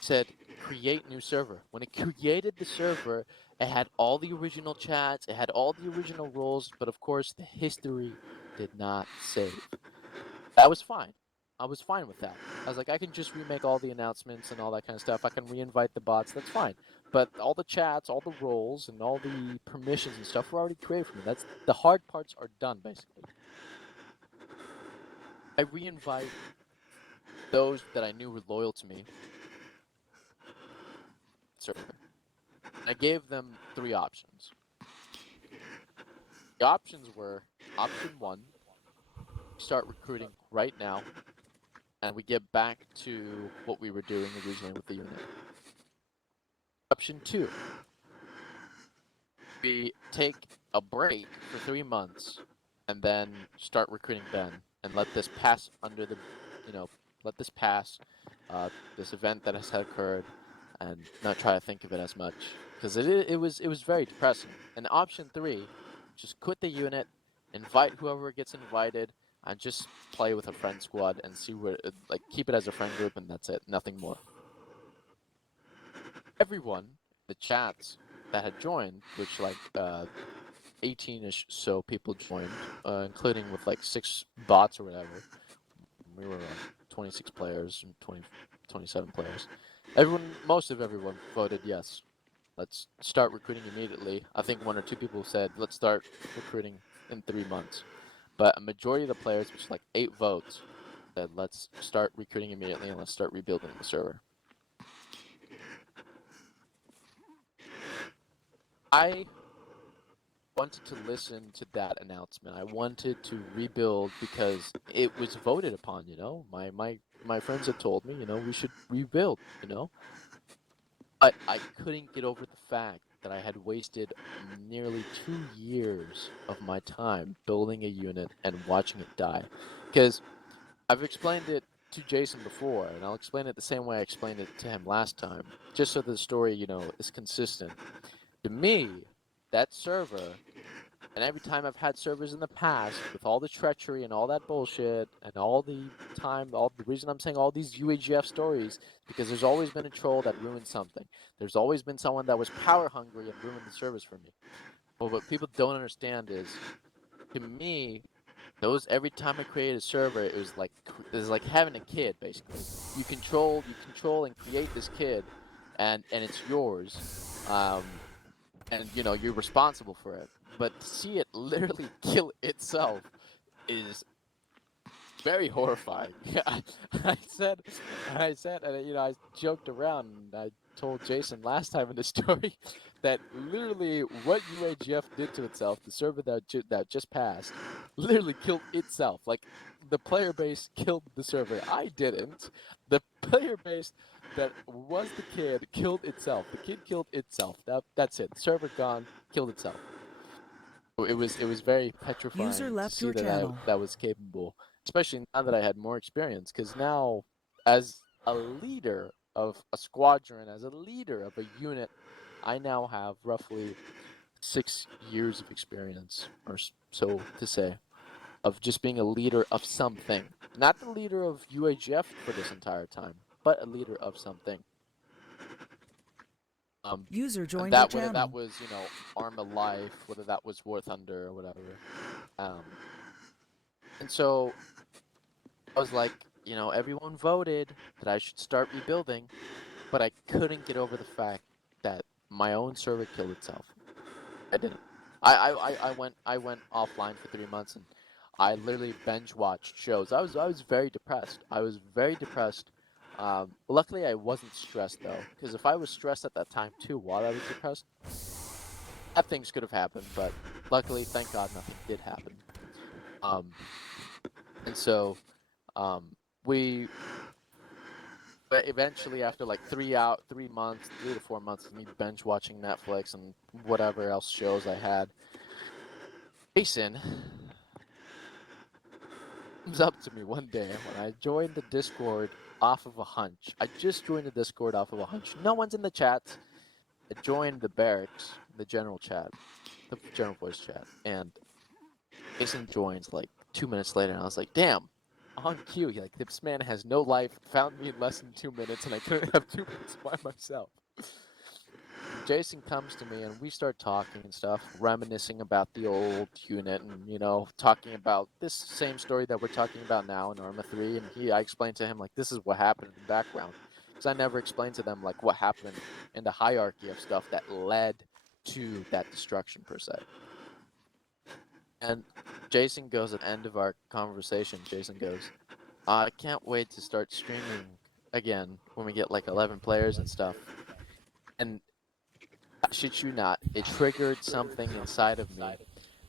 said create new server. When it created the server, it had all the original chats, it had all the original roles, but of course the history did not save. That was fine. I was fine with that. I was like, I can just remake all the announcements and all that kind of stuff. I can reinvite the bots. That's fine. But all the chats, all the roles, and all the permissions and stuff were already created for me. That's the hard parts are done, basically. I reinvite those that I knew were loyal to me. Server. I gave them 3 options. The options were: option 1, start recruiting right now, and we get back to what we were doing originally with the unit. Option 2, we take a break for 3 months and then start recruiting then, and let this pass under the, let this pass, this event that has occurred, and not try to think of it as much, because it was very depressing. And option 3, just quit the unit, invite whoever gets invited, and just play with a friend squad and see where, keep it as a friend group, and that's it, nothing more. Everyone, the chats that had joined, which 18-ish so people joined, including with 6 bots or whatever. We were 26 players and 27 players. Most of everyone voted yes. Let's start recruiting immediately. I think 1 or 2 people said, let's start recruiting in 3 months. But a majority of the players, which 8 votes, said, let's start recruiting immediately and let's start rebuilding the server. I wanted to listen to that announcement. I wanted to rebuild because it was voted upon, My friends had told me, we should rebuild, But I couldn't get over the fact that I had wasted nearly 2 years of my time building a unit and watching it die. Because I've explained it to Jason before, and I'll explain it the same way I explained it to him last time, just so the story, is consistent. To me, that server And every time I've had servers in the past, with all the treachery and all that bullshit, and all the reason I'm saying all these U.A.G.F. stories, because there's always been a troll that ruined something. There's always been someone that was power hungry and ruined the servers for me. But what people don't understand is, to me, every time I created a server, it was like having a kid, basically. You control and create this kid, and it's yours. And you're responsible for it. But to see it literally kill itself is very horrifying. I said, and I joked around, and I told Jason last time in the story that literally what U.A.G.F. did to itself, the server that just passed, literally killed itself. Like, the player base killed the server. I didn't. The player base that was the kid killed itself. The kid killed itself. That's it. Server gone, killed itself. It was very User petrifying to left see your channel. that was capable, especially now that I had more experience. Because now, as a leader of a squadron, as a leader of a unit, I now have roughly 6 years of experience, or so to say, of just being a leader of something. Not the leader of U.A.G.F. for this entire time, but a leader of something. User And joined your that, whether that channel. was, Arma Life, whether that was War Thunder or whatever. And so I was like, everyone voted that I should start rebuilding, but I couldn't get over the fact that my own server killed itself. I didn't. I went offline for 3 months, and I literally binge watched shows. I was very depressed. I was very depressed. Luckily I wasn't stressed though, because if I was stressed at that time too while I was depressed, bad things could have happened. But luckily, thank God, nothing did happen. And so we. But eventually, after like 3 months, 3 to 4 months of me binge watching Netflix and whatever else shows I had, Jason comes up to me one day when I joined the Discord off of a hunch. I just joined the Discord off of a hunch. No one's in the chat. I joined the barracks, the general chat, the general voice chat, and Jason joins like 2 minutes later, and I was like, damn, on cue. Like, this man has no life, found me in less than 2 minutes, and I couldn't have 2 minutes by myself. Jason comes to me, and we start talking and stuff, reminiscing about the old unit, and talking about this same story that we're talking about now in Arma 3. And I explained to him, like, this is what happened in the background, because I never explained to them like what happened in the hierarchy of stuff that led to that destruction per se. And Jason goes at the end of our conversation. Jason goes, I can't wait to start streaming again when we get like 11 players and stuff. And I shit you not, it triggered something inside of me,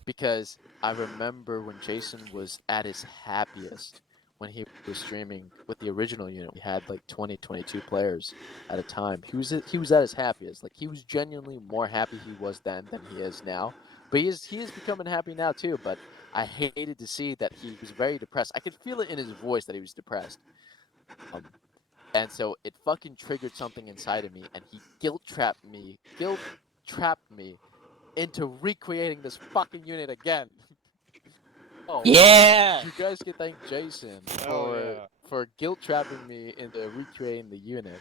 because I remember when Jason was at his happiest, when he was streaming with the original unit. We had like 22 players at a time. He was at his happiest. Like, he was genuinely more happy he was then than he is now. But he is becoming happy now too. But I hated to see that he was very depressed. I could feel it in his voice that he was depressed. And so it fucking triggered something inside of me, and he guilt trapped me into recreating this fucking unit again. Oh, Yeah. you guys can thank Jason for guilt trapping me into recreating the unit.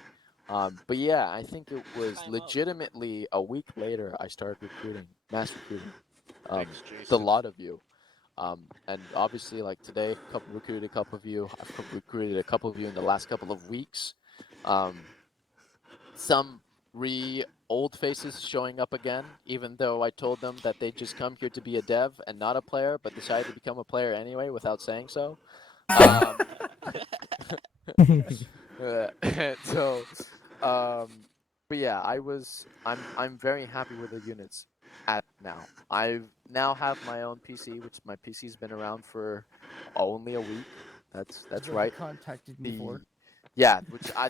But yeah, I think it was Time up. legitimately a week later I started mass recruiting, Thanks, the Jason. lot of you. And obviously, like today, recruited a couple of you. I've recruited a couple of you in the last couple of weeks. Some old faces showing up again, even though I told them that they just come here to be a dev and not a player, but decided to become a player anyway without saying so. So, but yeah, I'm very happy with the units at now. I now have my own PC, which my PC's been around for only a week. That's right. Contacted me for. Yeah,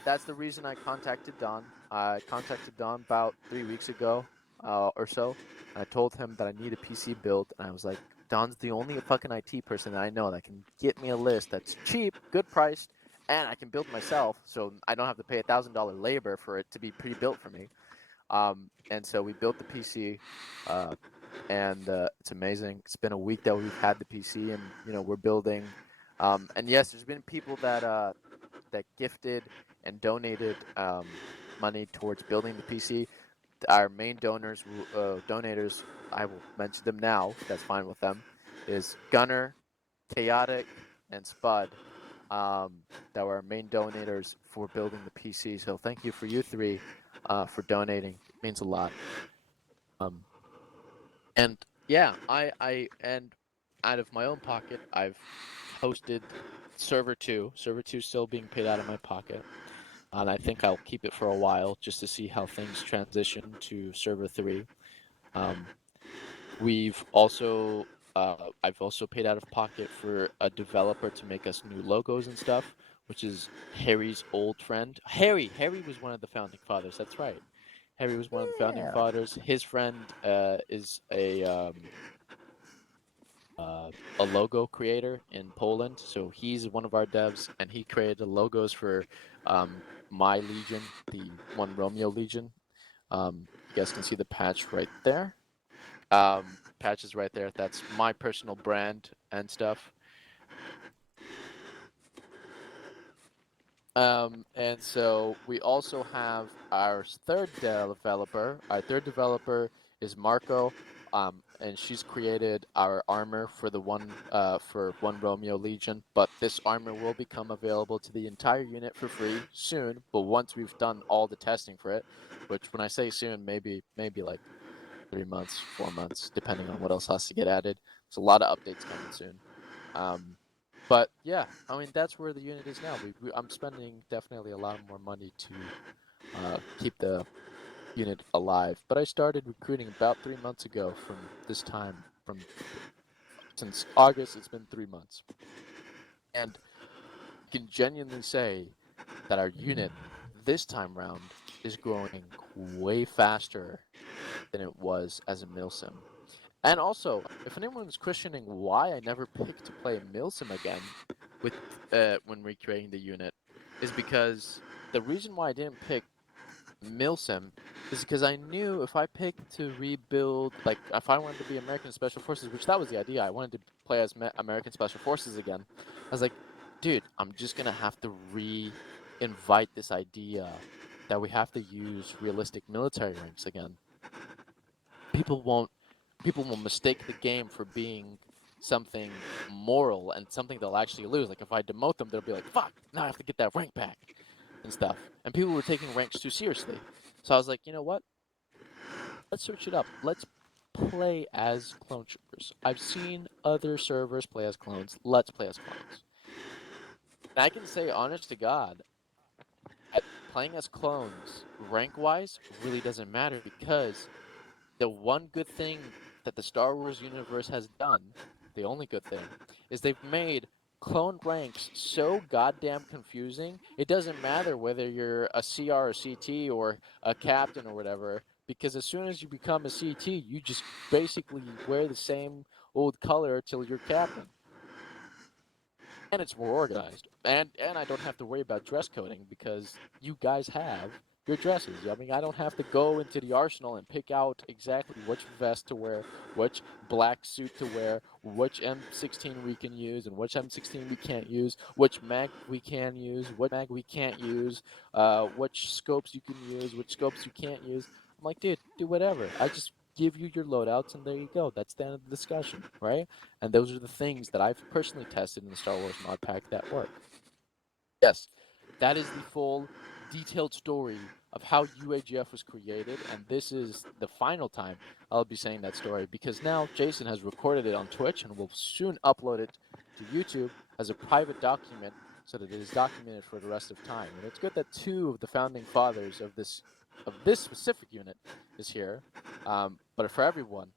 that's the reason I contacted Don. I contacted Don about 3 weeks ago, or so. And I told him that I need a PC built, and I was like, Don's the only fucking IT person that I know that can get me a list that's cheap, good priced, and I can build myself, so I don't have to pay $1,000 labor for it to be pre-built for me. And so we built the PC. and it's amazing. It's been a week that we've had the PC, and we're building. And yes, there's been people that gifted and donated money towards building the PC. Our main donators, I will mention them now, if that's fine with them, is Gunner, Chaotic, and Spud. That were our main donators for building the PC. So thank you for you three for donating. It means a lot. And yeah, and out of my own pocket, I've hosted server 2. Server 2 still being paid out of my pocket. And I think I'll keep it for a while just to see how things transition to server 3. We've also I've also paid out of pocket for a developer to make us new logos and stuff, which is Harry's old friend. Harry was one of the founding fathers. That's right. Harry was one of the founding fathers. His friend is a logo creator in Poland, so he's one of our devs, and he created the logos for my Legion, the One Romeo Legion. You guys can see the patch right there. Patch is right there. That's my personal brand and stuff. And so we also have our third developer. Our third developer is Marco. And she's created our armor for the One Romeo Legion. But this armor will become available to the entire unit for free soon. But once we've done all the testing for it, which when I say soon, maybe like 3 months, 4 months, depending on what else has to get added. There's a lot of updates coming soon. But yeah, I mean that's where the unit is now. I'm spending definitely a lot more money to keep the unit alive. But I started recruiting about 3 months ago. From this time, since August, it's been 3 months, and I can genuinely say that our unit this time round is growing way faster than it was as a milsim. And also, if anyone's questioning why I never picked to play milsim again with when recreating the unit, is because the reason why I didn't pick milsim is because I knew if I picked to rebuild, like if I wanted to be American Special Forces, which that was the idea, I wanted to play as American Special Forces again. I was like, dude, I'm just gonna have to re-invite this idea that we have to use realistic military ranks again. People won't mistake the game for being something moral and something they'll actually lose. Like if I demote them, they'll be like, fuck, now I have to get that rank back and stuff. And people were taking ranks too seriously. So I was like, you know what? Let's switch it up. Let's play as clone troopers. I've seen other servers play as clones. Let's play as clones. And I can say, honest to God, playing as clones, rank-wise, really doesn't matter because the one good thing that the Star Wars universe has done, the only good thing, is they've made clone ranks so goddamn confusing. It doesn't matter whether you're a CR or CT or a captain or whatever, because as soon as you become a CT, you just basically wear the same old color till you're captain. And it's more organized. And I don't have to worry about dress coding because you guys have your dresses. I mean, I don't have to go into the arsenal and pick out exactly which vest to wear, which black suit to wear, which M16 we can use and which M16 we can't use, which mag we can use, what mag we can't use, which scopes you can use, which scopes you can't use. I'm like, dude, do whatever. I just give you your loadouts and there you go. That's the end of the discussion, right? And those are the things that I've personally tested in the Star Wars mod pack that work. Yes, that is the full, detailed story of how U.A.G.F was created, and this is the final time I'll be saying that story because now Jason has recorded it on Twitch and will soon upload it to YouTube as a private document so that it is documented for the rest of time. And it's good that two of the founding fathers of this specific unit is here, but for everyone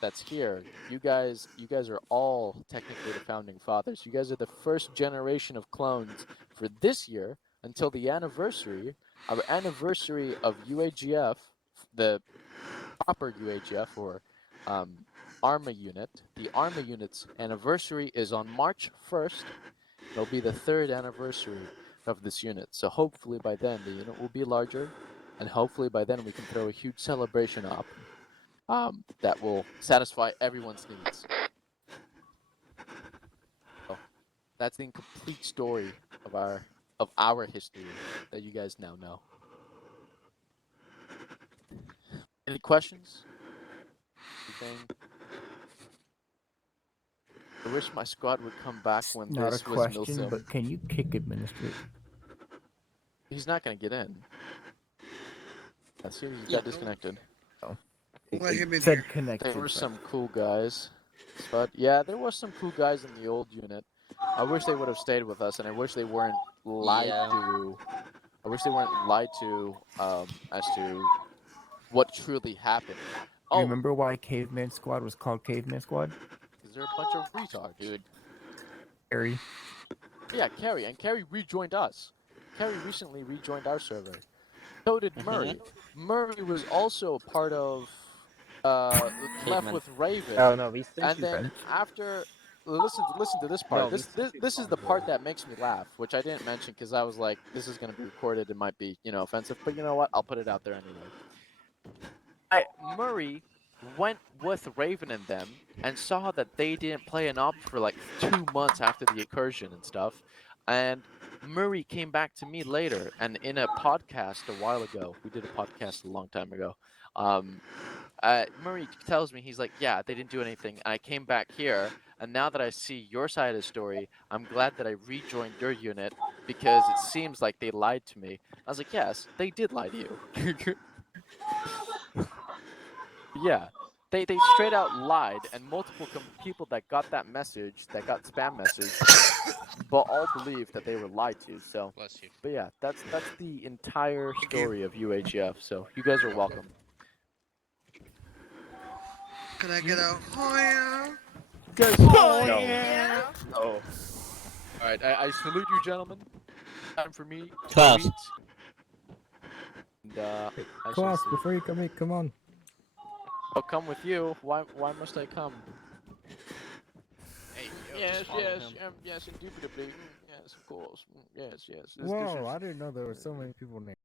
that's here, you guys are all technically the founding fathers. You guys are the first generation of clones for this year until the anniversary, our anniversary of U.A.G.F, the proper U.A.G.F or arma unit. The arma unit's anniversary is on March 1st. It'll be the third anniversary of this unit. So hopefully by then the unit will be larger, and hopefully by then we can throw a huge celebration up. that will satisfy everyone's needs. So that's the incomplete story of our history that you guys now know. Any questions? Anything? I wish my squad would come back when Not a this was question, Milsim. but can you kick administrator? He's not gonna get in. I see he Yeah. got disconnected. Let him in Said here. connected. There were but- some cool guys, but yeah, there was some cool guys in the old unit. I wish they would have stayed with us, and I wish they weren't lied Yeah. to. I wish they weren't lied to as to what truly happened. Oh, Remember why Caveman Squad was called Caveman Squad? because they're a bunch of retards. Dude. Harry. Yeah, Carrie rejoined us. Carrie recently rejoined our server. So did Murray. Murray was also part of left Caveman. with Raven. Oh no, we sent And you. then Bench. after listen to this part. No, we This sent you this is from the part that makes me laugh, which I didn't mention because I was like, this is gonna be recorded. It might be, offensive, but you know what? I'll put it out there anyway. Murray went with Raven and them and saw that they didn't play an op for like 2 months after the incursion and stuff. And Murray came back to me later and in a podcast a while ago. We did a podcast a long time ago. Murray tells me, he's like, yeah, they didn't do anything. And I came back here, and now that I see your side of the story, I'm glad that I rejoined your unit because it seems like they lied to me. I was like, yes, they did lie to you. Yeah, they straight out lied, and multiple people that got that message, that got spam message, but all believed that they were lied to. So, Bless you. but yeah, that's the entire Thank you. story of U.A.G.F. So you guys are welcome. Can I get a oh yeah? Guys, No. No. all right, I salute you, gentlemen. Time for me to Class. eat. And I shall Class, see. before you come in, come on. I'll come with you. Why must I come? Hey, yo, Yes, just follow yes, him. yes, indubitably. Yes, of course. Yes, yes. Whoa, I didn't know there were so many people named.